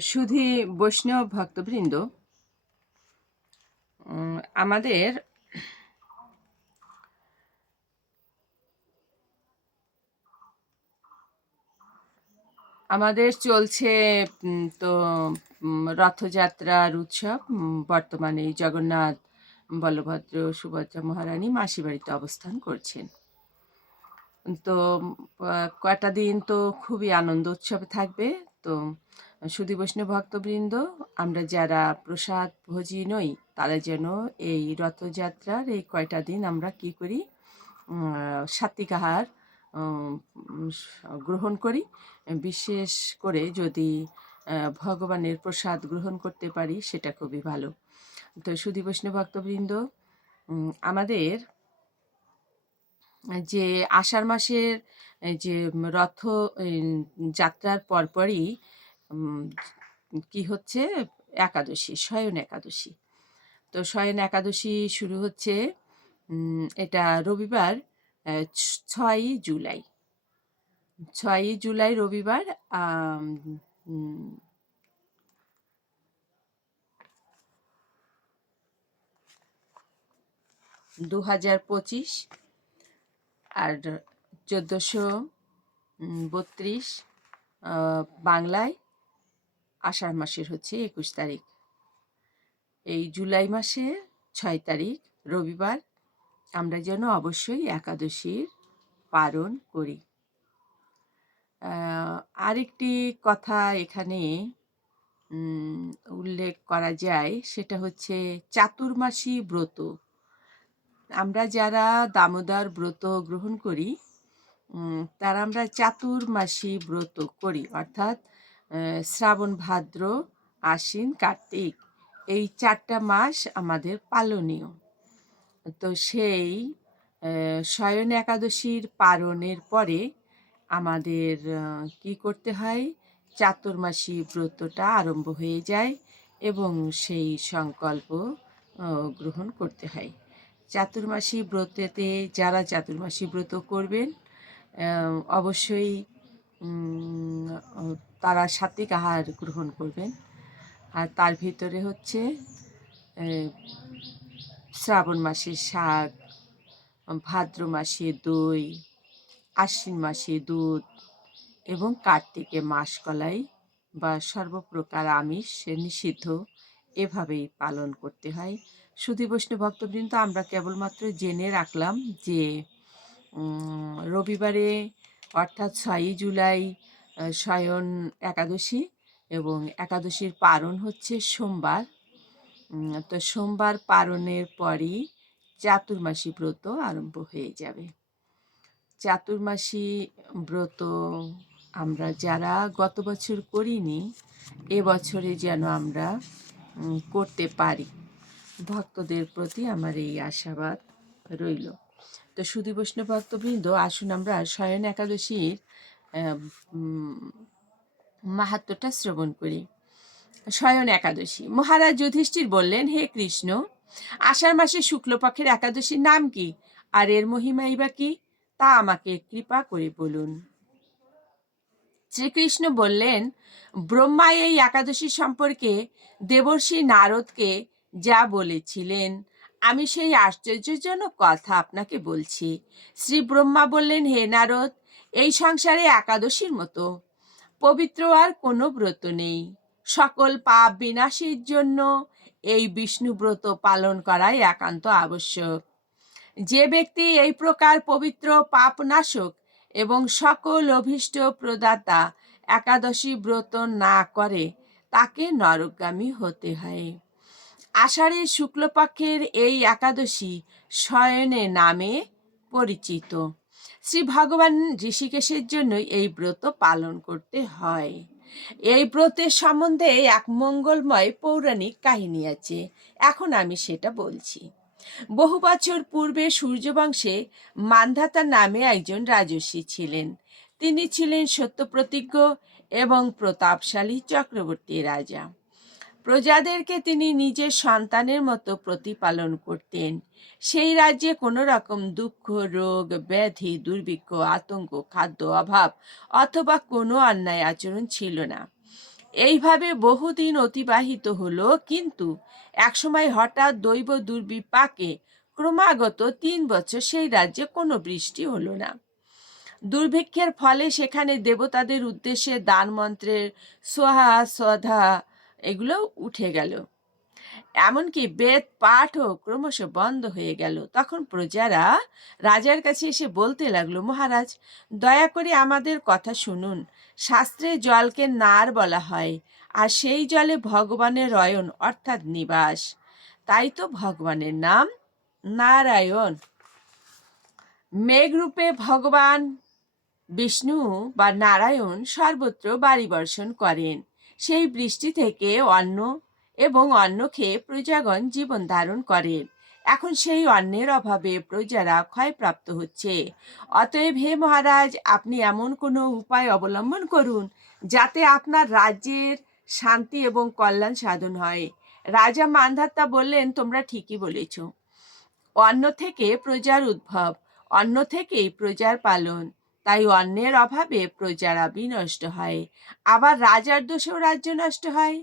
সুধী বৈষ্ণব ভক্তবৃন্দ আমাদের আমাদের চলছে তো রথযাত্রার উৎসব বর্তমানে জগন্নাথ, বলভদ্র, সুভদ্রা মহারানী মাসি বাড়িতে অবস্থান করছেন। তো কয়টা দিন তো খুবই আনন্দ উৎসবে থাকবে। তো সুধী বৈষ্ণব ভক্তবৃন্দ, আমরা যারা প্রসাদ ভোজি নই, তারা যেন এই রথযাত্রার এই কয়টা দিন আমরা কি করি? সাত্বিক আহার গ্রহণ করি। বিশেষ করে যদি ভগবানের প্রসাদ গ্রহণ করতে পারি, সেটা খুবই ভালো। তো সুধী বৈষ্ণব ভক্তবৃন্দ আমাদের যে আষাঢ় মাসের যে রথ যাত্রার পরপরই কি হচ্ছে? একাদশী শয়ন একাদশী। তো শয়ন একাদশী শুরু হচ্ছে এটা রবিবার ছয়ই জুলাই। ছয়ই জুলাই রবিবার দু হাজার পঁচিশ আর চোদ্দোশো বত্রিশ বাংলায় আষাঢ় মাসের হচ্ছে একুশ তারিখ। এই জুলাই মাসে ছয় তারিখ, রবিবার, আমরা যেন অবশ্যই একাদশীর পালন করি। আরেকটি কথা এখানে উল্লেখ করা যায়, সেটা হচ্ছে চাতুর্মাসী ব্রত। আমরা যারা দামোদর ব্রত গ্রহণ করি তারা আমরা চাতুর্মাসী ব্রত করি, অর্থাৎ শ্রাবণ ভাদ্র, আশ্বিন, কার্তিক, এই চারটা মাস আমাদের পালনীয়। তো সেই শয়ন একাদশীর পালনের পরে আমাদের কি করতে হয়? চাতুর্মাসী ব্রতটা আরম্ভ হয়ে যায় এবং সেই সংকল্প গ্রহণ করতে হয়। চাতুর্মাসী ব্রতেতে যারা চাতুর্মাসী ব্রত করবেন অবশ্যই তারা সাত্বিক আহার গ্রহণ করবেন। আর তার ভিতরে হচ্ছে শ্রাবণ মাসে শাক, ভাদ্র মাসে দই, আশ্বিন মাসে দুধ এবং কার্তিকে মাসকলাই বা সর্বপ্রকার আমিষ নিষিদ্ধ এভাবেই পালন করতে হয়। সুধী বৈষ্ণব ভক্তবৃন্দ, আমরা কেবলমাত্র জেনে রাখলাম যে রবিবারে অর্থাৎ ছয়ই জুলাই শয়ন একাদশী এবং একাদশীর পারণ হচ্ছে সোমবার। তো সোমবার পারণের পরই চাতুর্মাসী ব্রত আরম্ভ হয়ে যাবে। চাতুর্মাসী ব্রত আমরা যারা গত বছর করিনি এবছরে যেন আমরা করতে পারি। ভক্তদের প্রতি আমার এই আশাবাদ রইল। তো সুধী বৈষ্ণব ভক্তবৃন্দ আসুন আমরা শয়ন একাদশীর মাহাত্ম্যটা শ্রবণ করি। শয়ন একাদশী। মহারাজ যুধিষ্ঠির বললেন, হে কৃষ্ণ, আষাঢ় মাসে শুক্লপক্ষের একাদশীর নাম কি? আর এর মহিমাই বা কি? তা আমাকে কৃপা করে বলুন। শ্রীকৃষ্ণ বললেন ব্রহ্মা এই একাদশী সম্পর্কে দেবর্ষি নারদকে যা বলেছিলেন আমি সেই আশ্চর্যজনক কথা আপনাকে বলছি। শ্রী ব্রহ্মা বললেন, হে নারদ, এই সংসারে একাদশীর মতো। পবিত্র আর কোনো ব্রত নেই। সকল পাপ বিনাশের জন্য এই বিষ্ণু ব্রত পালন করাই একান্ত আবশ্যক। যে ব্যক্তি এই প্রকার পবিত্র পাপনাশক এবং সকল অভীষ্ট প্রদাতা একাদশী ব্রত না করে, তাকে নরকগামী হতে হয়। আষাঢ়ের শুক্লপক্ষের এই একাদশী শয়নে নামে পরিচিত। শ্রী ভগবান ঋষিকেশের জন্য এই ব্রত পালন করতে হয়। এই ব্রতের সম্বন্ধে এক মঙ্গলময় পৌরাণিক কাহিনী আছে। এখন আমি সেটা বলছি। বহু বছর পূর্বে সূর্যবংশে মান্ধাতা নামে একজন রাজর্ষি ছিলেন। তিনি ছিলেন সত্যপ্রতিজ্ঞ এবং প্রতাপশালী চক্রবর্তী রাজা। প্রজাদেরকে তিনি নিজের সন্তানের মতো প্রতিপালন করতেন। সেই রাজ্যে কোনো রকম দুঃখ, রোগ, ব্যাধি, দুর্ভিক্ষ, আতঙ্ক, খাদ্য অভাব অথবা কোনো অন্যায় আচরণ ছিল না। এইভাবে বহুদিন অতিবাহিত হলো, কিন্তু একসময় হঠাৎ দৈব দুর্বিপাকে ক্রমাগত তিন বছর সেই রাজ্যে কোনো বৃষ্টি হলো না। দুর্ভিক্ষের ফলে সেখানে দেবতাদের উদ্দেশ্যে দান মন্ত্রের সোহা, সধা এগুলো উঠে গেল। এমনকি বেদ পাঠও ক্রমশ বন্ধ হয়ে গেল। তখন প্রজারা রাজার কাছে এসে বলতে লাগল, মহারাজ, দয়া করে আমাদের কথা শুনুন। শাস্ত্রে জলকে নার বলা হয়, আর সেই জলে ভগবানের রয়ন, অর্থাৎ নিবাস। তাই তো ভগবানের নাম নারায়ণ। মেঘরূপে ভগবান বিষ্ণু বা নারায়ণ সর্বত্র বাড়ি বর্ষণ করেন। সেই বৃষ্টি থেকে অন্ন এবং অন্ন খেয়ে প্রজাগণ জীবন ধারণ করেন এখন সেই অন্নের অভাবে প্রজারা ক্ষয়প্রাপ্ত হচ্ছে। অতএব হে মহারাজ, আপনি এমন কোনো উপায় অবলম্বন করুন যাতে আপনার রাজ্যের শান্তি এবং কল্যাণ সাধন হয়। রাজা মান্ধাত্তা বললেন, তোমরা ঠিকই বলেছ। অন্ন থেকে প্রজার উদ্ভব, অন্ন থেকেই প্রজার পালন তাই অন্যের অভাবে প্রজারা বিনষ্ট হয়, আবার রাজার দোষেও রাজ্য নষ্ট হয়।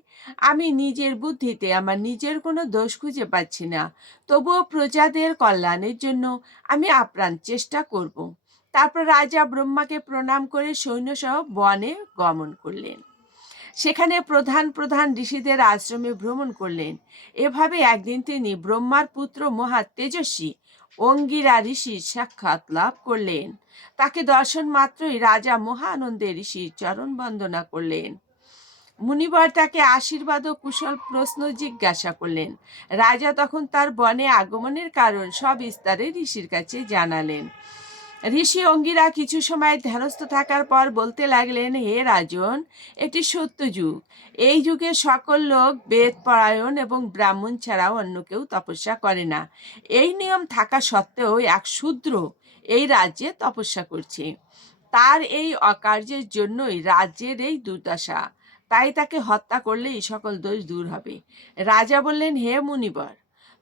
আমি নিজের বুদ্ধিতে আমার নিজের কোনো দোষ খুঁজে পাচ্ছি না, তবুও প্রজাদের কল্যাণের জন্য আমি আপ্রাণ চেষ্টা করব। তারপর রাজা ব্রহ্মাকে প্রণাম করে সৈন্যসহ বনে গমন করলেন। সেখানে প্রধান প্রধান ঋষিদের আশ্রমে ভ্রমণ করলেন। এভাবে একদিন তিনি ব্রহ্মার পুত্র মহা তেজস্বী অঙ্গিরা ঋষির সাক্ষাৎ লাভ করলেন। তাকে দর্শন মাত্রই রাজা মহানন্দে ঋষির চরণ বন্দনা করলেন। মুনিবর তাকে আশীর্বাদ ও কুশল প্রশ্ন জিজ্ঞাসা করলেন। রাজা তখন তার বনে আগমনের কারণ সব বিস্তারে ঋষির কাছে জানালেন। ঋষি অঙ্গিরা কিছু সময় ধ্যানস্থ থাকার পর বলতে লাগলেন, হে রাজন, এটি সত্য যুগ। এই যুগে সকল লোক বেদ, পরায়ণ এবং ব্রাহ্মণ ছাড়াও অন্য কেউ তপস্যা করে না। এই নিয়ম থাকা সত্ত্বেও এক শূদ্র এই রাজ্যে তপস্যা করছে। তার এই অকার্যের জন্যই রাজ্যের এই দুর্দশা। তাই তাকে হত্যা করলেই সকল দোষ দূর হবে। রাজা বললেন, হে মুনিবর,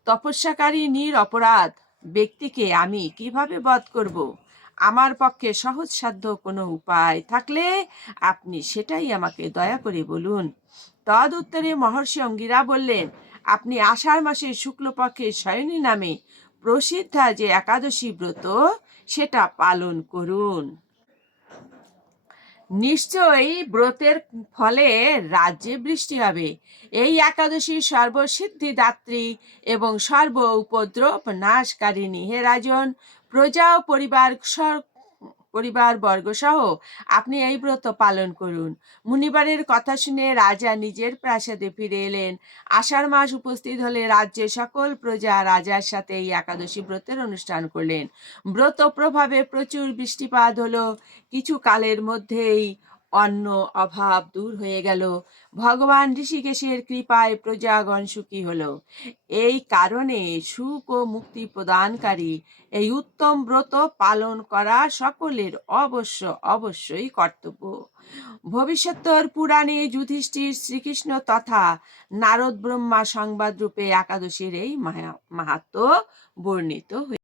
তপস্যাকারী নির অপরাধ ব্যক্তিকে আমি কীভাবে বধ করব? আমার পক্ষে সহজসাধ্য কোনো উপায় থাকলে আপনি সেটাই আমাকে দয়া করে বলুন। তদ উত্তরে মহর্ষি অঙ্গিরা বললেন, আপনি আষাঢ় মাসের শুক্লপক্ষের শয়নী নামে প্রসিদ্ধা যে একাদশী ব্রত, সেটা পালন করুন। নিশ্চয়ই ব্রতের ফলে রাজ্যে বৃষ্টি হবে। এই একাদশী সর্বসিদ্ধি দাত্রী এবং সর্ব উপদ্রব নাশকারিণী। হে রাজন, প্রজা ও পরিবার পরিবার বর্গসহ আপনি এই ব্রত পালন করুন। মুনিবারের কথা শুনে রাজা নিজের প্রাসাদে ফিরে এলেন। আষাঢ় মাস উপস্থিত হলে রাজ্যের সকল প্রজা রাজার সাথে এই একাদশী ব্রতের অনুষ্ঠান করলেন। ব্রত প্রভাবে প্রচুর বৃষ্টিপাত হলো। কিছু কালের মধ্যেই অন্ন অভাব দূর হয়ে গেল। ভগবান ঋষিকেশের কৃপায় প্রজাগণ সুখী হলো। এই কারণে সুখ ও মুক্তি প্রদানকারী এই উত্তম ব্রত পালন করা সকলের অবশ্য অবশ্যই কর্তব্য। ভবিষ্যত্তর পুরাণে যুধিষ্ঠির শ্রীকৃষ্ণ তথা নারদ ব্রহ্মা সংবাদ রূপে একাদশীর এই মাহাত্ম বর্ণিত হয়ে